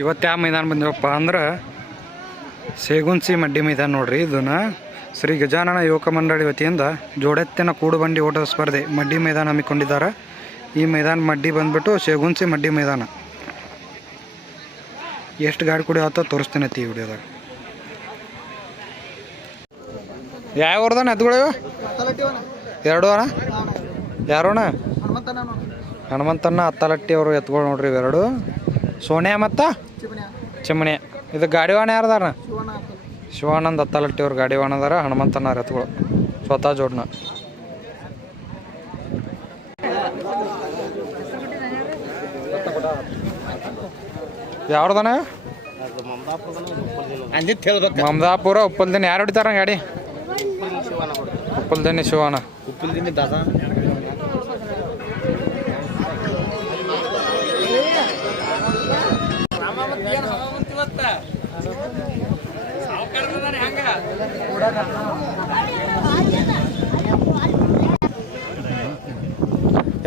ಇವತ್ತು ಯಾವ ಮೈದಾನ ಬಂದಿವಪ್ಪ ಅಂದ್ರೆ ಸೇಗುನ್ಸಿ ಮಡ್ಡಿ ಮೈದಾನ ನೋಡ್ರಿ. ಇದನ್ನ ಶ್ರೀ ಗಜಾನನ ಯುವಕ ಮಂಡಳಿ ವತಿಯಿಂದ ಜೋಡೆತ್ತಿನ ಕೂಡು ಬಂಡಿ ಓಟದ ಸ್ಪರ್ಧೆ ಮಡ್ಡಿ ಮೈದಾನ ಹಮ್ಮಿಕೊಂಡಿದ್ದಾರೆ. ಈ ಮೈದಾನ ಮಡ್ಡಿ ಬಂದ್ಬಿಟ್ಟು ಸೇಗುನ್ಸಿ ಮಡ್ಡಿ ಮೈದಾನ. ಎಷ್ಟು ಗಾಡಿ ಕುಡಿ ಆತ ತೋರಿಸ್ತೀನಿ ಈ ವಿಡಿಯೋದಾಗ. ಯಾವ ಊರ್ದಾನ ಎತ್ಗಳಿವ? ಎರಡು ಅಣ್ಣ. ಯಾರೋಣ? ಹನುಮಂತಣ್ಣ ಹತ್ತಲಟ್ಟಿ ಅವರು ಎತ್ಗಳು ನೋಡ್ರಿ ಇವೆರಡು. ಸೋನ್ಯಾ ಮತ್ತು ಚಿಮಣಿ. ಇದು ಗಾಡಿವಾಣ ಯಾರದಾರ? ಶಿವಾನಂದ್ ಹತ್ತಲಟ್ಟಿ ಅವ್ರು ಗಾಡಿವಾಣ ಅದಾರ. ಹನುಮಂತಣ್ಣ ಎತ್ಗಳು ಸ್ವತಃ ಜೋಡ್ನ. ಯಾವ್ದಾನ? ಮಮದಾಪುರ ಉಪ್ಪಲ್ದಿನಿ. ಯಾರು ಹೊಡಿತಾರ ಗಾಡಿ? ಉಪ್ಪಲ್ದಿನಿ ಶಿವಾನ. ಉಪ್ಪಲ್ದಿನಿ ದಾಸ.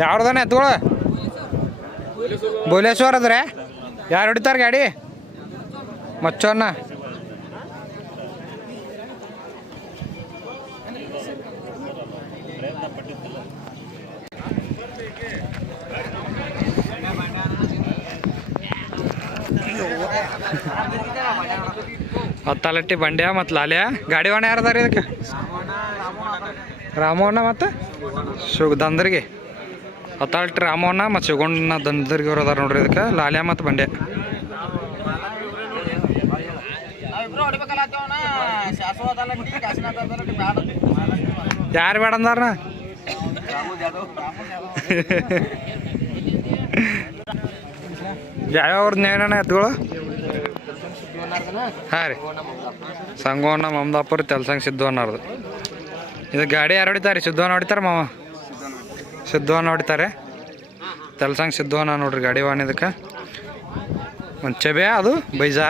ಯಾವ್ದಾನ ಎತ್ಕೊಳ? ಬೋಲೇಶ್ವರ ಅದ್ರೆ ಯಾರು ಹೊಡಿತಾರ ಗಾಡಿ? ಮಚ್ಚೋನ್ನ. ಹತ್ತಲಟ್ಟಿ ಬಂಡ್ಯ ಮತ್ತು ಲಾಲ್ಯ. ಗಾಡಿವಾಣ ಯಾರದಾರ ಇದಕ್ಕೆ? ರಾಮಣ್ಣ ಮತ್ತು ದಂದರ್ಗಿ. ಹತ್ತಲಟ್ಟಿ ರಾಮಣ್ಣ ಮತ್ತು ಶಿವಗೊಂಡನ ದಂದರ್ಗಿ ಅವ್ರು ಅದಾರ ನೋಡ್ರಿ ಇದಕ್ಕೆ. ಲಾಲ್ಯ ಮತ್ತು ಬಂಡ್ಯ. ಯಾರು ಬೇಡ ಅಂದಾರ? ಯಾವ್ಯಾವ್ರದ್ದು ಏನೇನ ಎತ್ಗಳು? ಹಾಂ ರೀ, ಸಂಗೋನ ಮಮದಾಪುರ ತೆಲ್ಸಂಗ್ ಸಿದ್ಧವನ್ನವ್ರದ್ದು. ಇದು ಗಾಡಿ ಯಾರು ಹೊಡಿತಾರೆ? ಸಿದ್ಧವನ್ನ ಹೊಡಿತಾರೆ ಮಾವ. ಸಿದ್ಧವನ್ನ ಹೊಡಿತಾರೆ. ತೆಲ್ಸಂಗ್ ಸಿದ್ಧವನ್ನ ನೋಡ್ರಿ ಗಾಡಿ ವಾಣ. ಇದಕ್ಕೆ ಒಂದು ಚೆಬೆ, ಅದು ಬೈಜಾ.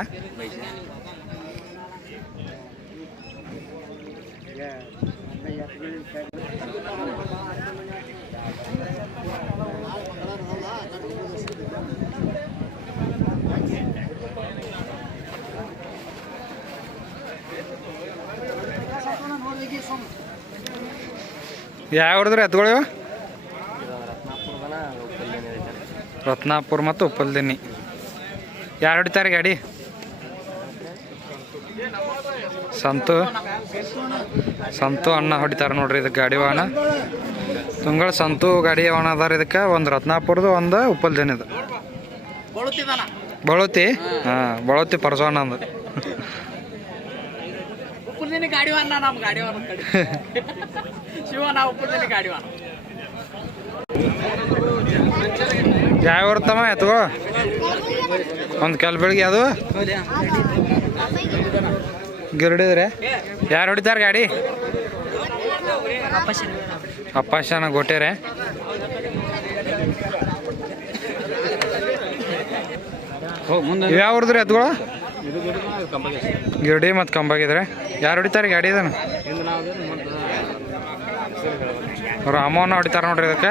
ಯಾವ ಹೊಡೆದ್ರಿ ಎತ್ಗಳಿವ? ರತ್ನಾಪುರ ಮತ್ತು ಉಪ್ಪಲ್ದಿನಿ. ಯಾರು ಹೊಡಿತಾರೆ ಗಾಡಿ? ಸಂತು ಅಣ್ಣ ಹೊಡಿತಾರೆ ನೋಡ್ರಿ ಇದಕ್ಕೆ ಗಾಡಿ ವಾಹನ. ತುಂಗಳ ಸಂತು ಗಾಡಿ ವಾಹನ ಅದಾರ ಇದಕ್ಕೆ. ಒಂದು ರತ್ನಾಪುರದು, ಒಂದು ಉಪ್ಪಲ್ದಿನಿದು. ಬಳೋತಿ. ಹಾಂ, ಬಳೋತಿ ಪರಸೋಣ ಅಂದ. ಯಾವ ಬರ್ತಮ್ಮ ಎತ್ಗೋ? ಒಂದು ಕಲ್ ಬೆಳಗ್ಗೆ ಅದು ಗಿರಡಿದ್ರೆ. ಯಾರು ಹೊಡಿತಾರೆ ಗಾಡಿ? ಅಪ್ಪಾಶನ ಗೋಟೆರೆ. ಯಾವ ಹೊಡೆದ್ರಿ ಎತ್ಗಳು? ಗಿರಡಿ ಮತ್ತು ಕಂಬಾಗಿದ್ರೆ. ಯಾರು ಹೊಡಿತಾರೆ ಗಾಡಿ? ಇದನ್ನು ರಾಮವನ್ನ ಹೊಡಿತಾರೆ ನೋಡ್ರಿ ಇದಕ್ಕೆ.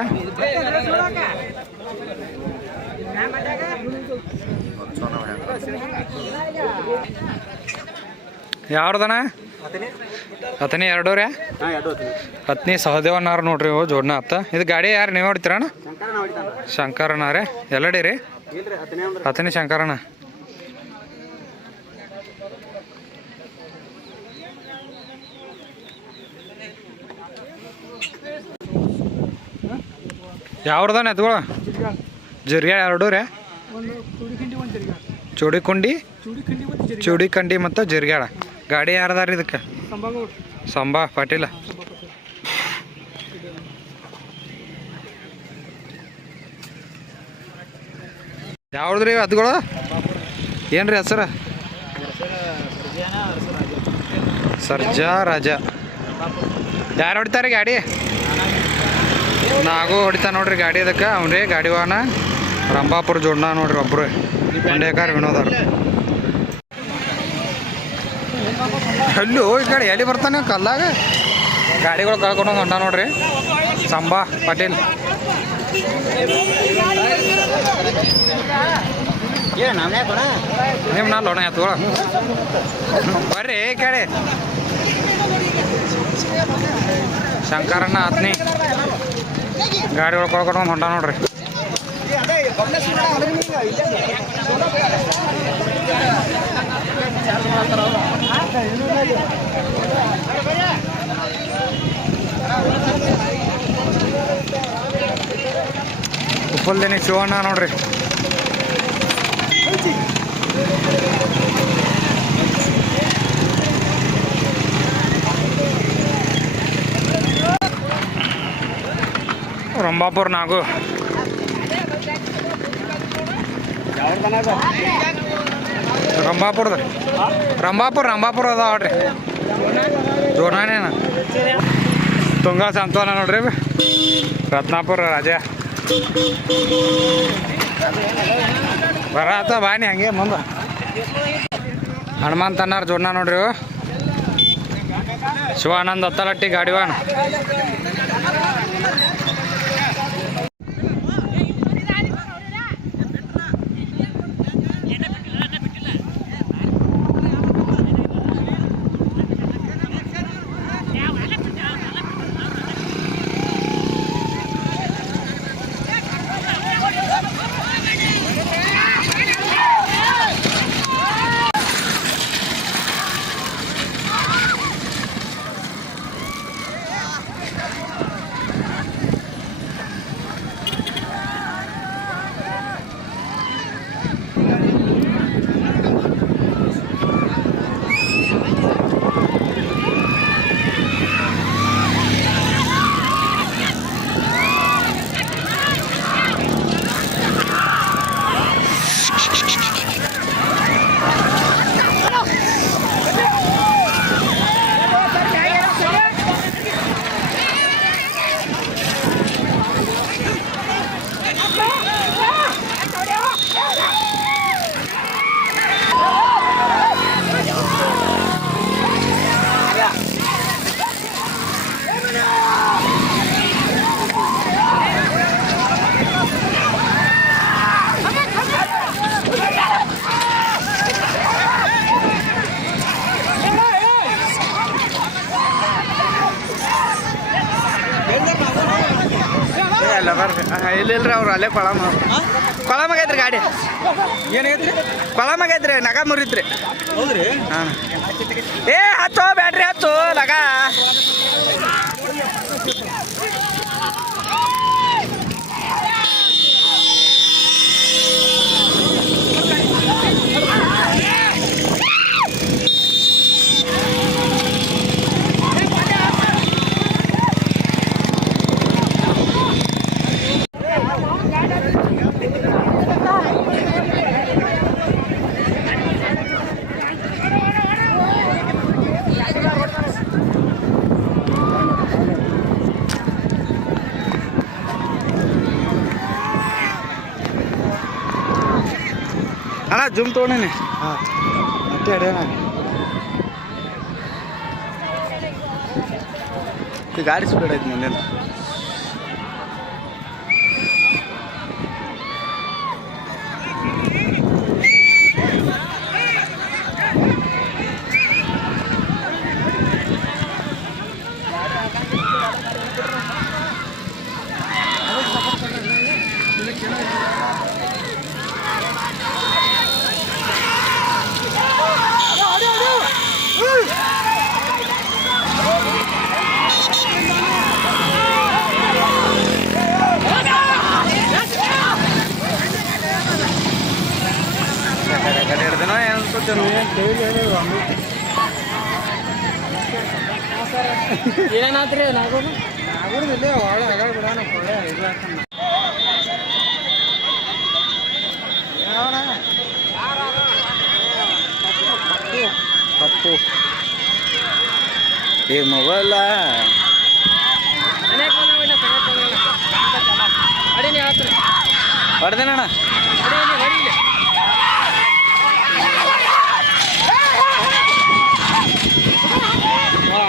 ಯಾವ್ದನ? ಹತ್ತನೇ ಎರಡು ರೀ. ಹತ್ತನೇ ಸಹದೇವಣ್ಣವ್ರು ನೋಡ್ರಿ ಇವು ಜೋಡ್ನ ಹತ್ತ. ಇದು ಗಾಡಿ ಯಾರು ನೀವು ಹೊಡಿತೀರಣ್ಣ? ಶಂಕರಣ್ಣ ರೀ. ಎಲ್ಲಡಿ ರೀ? ಹತ್ತನೇ ಶಂಕರಣ್ಣ. ಯಾವ್ದಾನ ಎತ್ಗಳು? ಜಿರ್ಗ್ಯಾ ಎರಡು ರೀ. ಚೂಡಿಕಂಡಿ ಮತ್ತು ಜಿರ್ಗ್ಯಾಳ. ಗಾಡಿ ಯಾರದಾರ ಇದಕ್ಕೆ? ಸಂಬಾ ಪಾಟೀಲ. ಯಾವ್ದ್ರಿ ಎತ್ಗಳು? ಏನ್ರಿ ಹೆಸರು? ಸರ್ಜಾ ರಾಜ. ಯಾರು ಹೊಡಿತಾರೆ ಗಾಡಿ? ನಾಗೂ ಹೊಡಿತಾ ನೋಡ್ರಿ ಗಾಡಿ ಇದಕ್ಕೆ. ಅವ್ರಿ ಗಾಡಿ ವಾಹನ ರಂಭಾಪುರ ಜೋಡ್ನ ನೋಡ್ರಿ. ಒಬ್ರು ಮಂಡ್ಯಕಾರ ವಿನೋದವ್ರು. ಅಲ್ಲೂ ಈ ಕಡೆ ಎಲ್ಲಿ ಬರ್ತಾನೆ ಕಲ್ಲಾಗ ಗಾಡಿಗಳು ಕಳ್ಕೊಂಡು ಹೊಂಟ ನೋಡ್ರಿ. ಸಂಬಾ ಪಾಟೀಲ್. ನಿಮ್ಮ ನಾ ಲೋಣ ಎತ್ಕೊಳ ಬರ್ರಿ ಕೇಳಿ ಶಂಕರಣ್ಣ ಆತ್ನಿ ಗಾಡಿ ಒಳ್ಕೊಳ್ಕೊಂಡು ಹೊಂಟ ನೋಡ್ರಿ ಉಪ್ಪಲ್ದೇನಿ ಶಿವಣ್ಣ ನೋಡ್ರಿ ರಂಭಾಪುರ ನಾಗು ರಂಭಾಪುರ ಅದ ನೋಡ್ರಿ ಜೋರ್ನಾನೇನ ತುಂಗ ಸಂತೋನ ನೋಡ್ರಿ ರತ್ನಾಪುರ ರಾಜ ಬರತ್ತ ಬಾನಿ ಹಂಗೆ ಮುಂದೆ ಹನುಮಂತಣ್ಣಾರ ಜೋಡ್ನ ನೋಡ್ರಿ ಶಿವಾನಂದ್ ಹತ್ತಲಟ್ಟಿ ಗಾಡಿವಾನ ಇಲ್ಲಿಲ್ರಿ ಅವ್ರು ಅಲ್ಲೇ ಕೊಳಮಾಗೈತ್ರಿ ಗಾಡಿ ಏನಾಗೈತ್ರಿ ಕೊಳಮಾಗೈತ್ರಿ ನಗ ಮುರಿತ್ರಿ ಹೌದ್ರಿ ಹಾಂ ಏ ಹತ್ತು ಬ್ಯಾಟ್ರಿ ಹತ್ತು ನಗ ಅಣ್ಣ ಜುಮ್ ತೊಗೊಂಡೇನಿ ಹಾಂ ಮತ್ತೆ ಅಡ್ಯಾಣ ಈ ಗಾಡಿ ಸ್ಪೀಡ್ ಐತಿ ಮುಂದೇನು ಏನಾತ್ರಿ ನಾಗೋದು ಆಗುದಿಲ್ಲ ಒಳ್ಳೆ ಅಗಳ ಬಿಡೋಣ ಒಳ್ಳೆ ಇಲ್ಲ ತಪ್ಪು ಈ ಮೊಬೈಲ ಹೊಡೆದೇನಣ್ಣ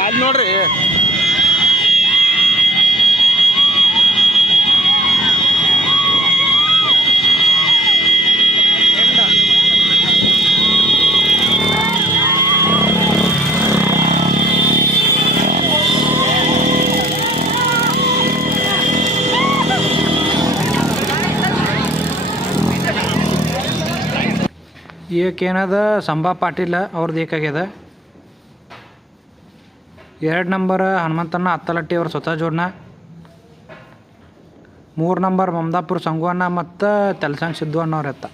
ಅಲ್ಲಿ ನೋಡ್ರಿ ಏನದ ಸಂಭಾ ಪಾಟೀಲ್ ಅವ್ರದ್ದು ಏಕಾಗ್ಯದ. 2 ನಂಬರ್ ಹನುಮಂತಣ್ಣ ಅತ್ತಲಟ್ಟಿ ಅವ್ರ ಸ್ವತಃ ಜೋಡ್ನ. 3 ನಂಬರ್ ಮಮದಾಪುರ ಸಂಗು ಅಣ್ಣ ಮತ್ತು ತೆಲಸಂಗ್ ಸಿದ್ದು ಅಣ್ಣ ಅವ್ರ ಎತ್ತ.